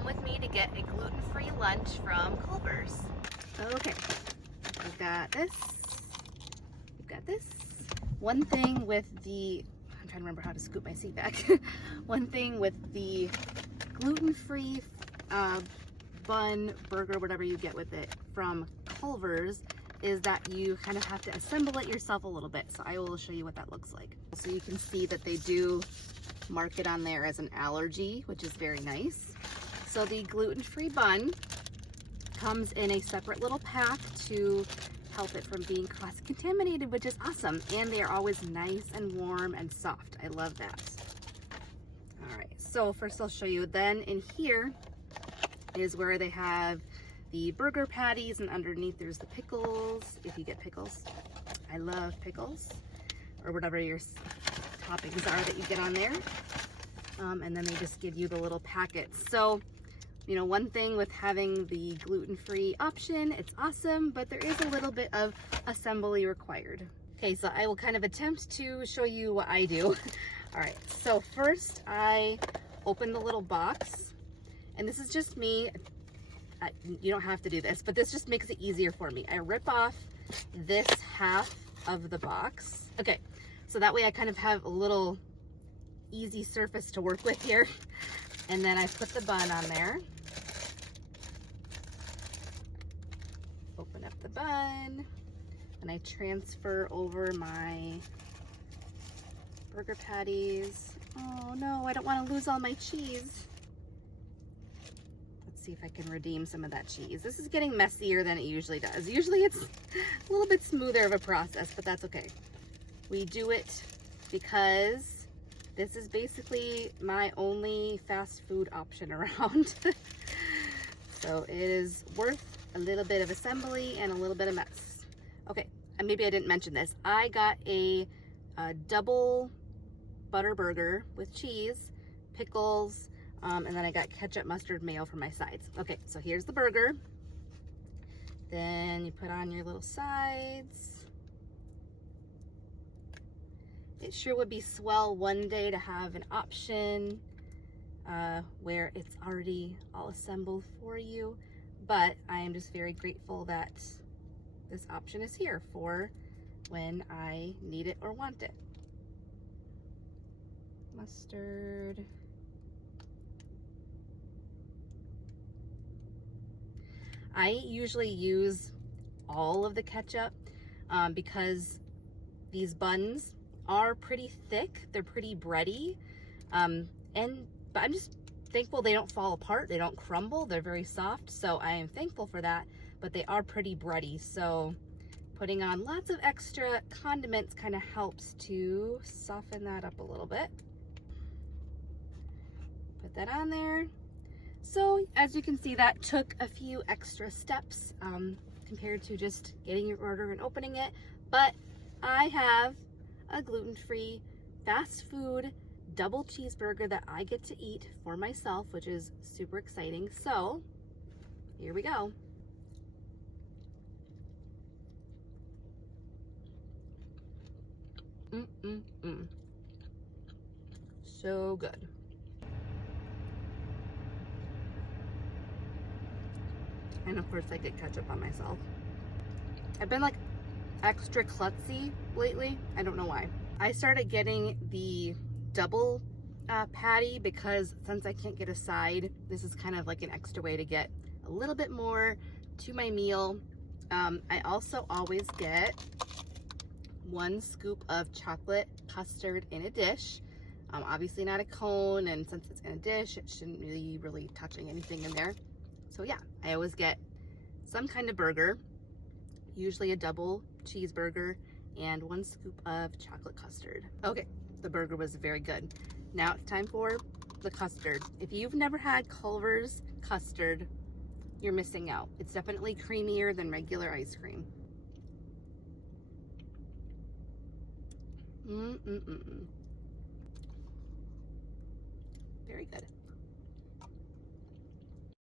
come with me to get a gluten-free lunch from Culver's. Okay, we've got this. We've got this. One thing with the, I'm trying to remember how to scoop my seat back. One thing with the gluten-free bun, burger, whatever you get with it from Culver's is that you kind of have to assemble it yourself a little bit. So I will show you what that looks like. So you can see that they do mark it on there as an allergy, which is very nice. So the gluten-free bun comes in a separate little pack to help it from being cross-contaminated, which is awesome. And they are always nice and warm and soft. I love that. All right, so first I'll show you. Then in here is where they have the burger patties, and underneath there's the pickles, if you get pickles. I love pickles, or whatever your toppings are that you get on there. And then they just give you the little packets. So, you know, one thing with having the gluten-free option, it's awesome, but there is a little bit of assembly required. Okay, so I will kind of attempt to show you what I do. All right, so first I open the little box, and this is just me. You don't have to do this, but this just makes it easier for me. I rip off this half of the box. Okay, so that way I kind of have a little easy surface to work with here. And then I put the bun on there. Open up the bun, and I transfer over my burger patties. Oh no, I don't want to lose all my cheese. See if I can redeem some of that cheese. This is getting messier than it usually does. Usually it's a little bit smoother of a process, but that's okay. We do it because this is basically my only fast food option around. So it is worth a little bit of assembly and a little bit of mess. Okay, and maybe I didn't mention this. I got a double butter burger with cheese, pickles, and then I got ketchup, mustard, mayo for my sides. Okay, so here's the burger. Then you put on your little sides. It sure would be swell one day to have an option where it's already all assembled for you, but I am just very grateful that this option is here for when I need it or want it. Mustard. I usually use all of the ketchup because these buns are pretty thick. They're pretty bready. But I'm just thankful they don't fall apart. They don't crumble. They're very soft. So I am thankful for that, but they are pretty bready. So putting on lots of extra condiments kind of helps to soften that up a little bit. Put that on there. So as you can see, that took a few extra steps compared to just getting your order and opening it. But I have a gluten-free fast food double cheeseburger that I get to eat for myself, which is super exciting. So here we go. So good. And of course I get ketchup on myself. I've been like extra klutzy lately. I don't know why. I started getting the double patty because since I can't get a side, this is kind of like an extra way to get a little bit more to my meal. I also always get 1 scoop of chocolate custard in a dish. Obviously not a cone, and since it's in a dish, it shouldn't be really touching anything in there. So yeah, I always get some kind of burger, usually a double cheeseburger, and 1 scoop of chocolate custard. Okay, the burger was very good. Now it's time for the custard. If you've never had Culver's custard, you're missing out. It's definitely creamier than regular ice cream. Very good.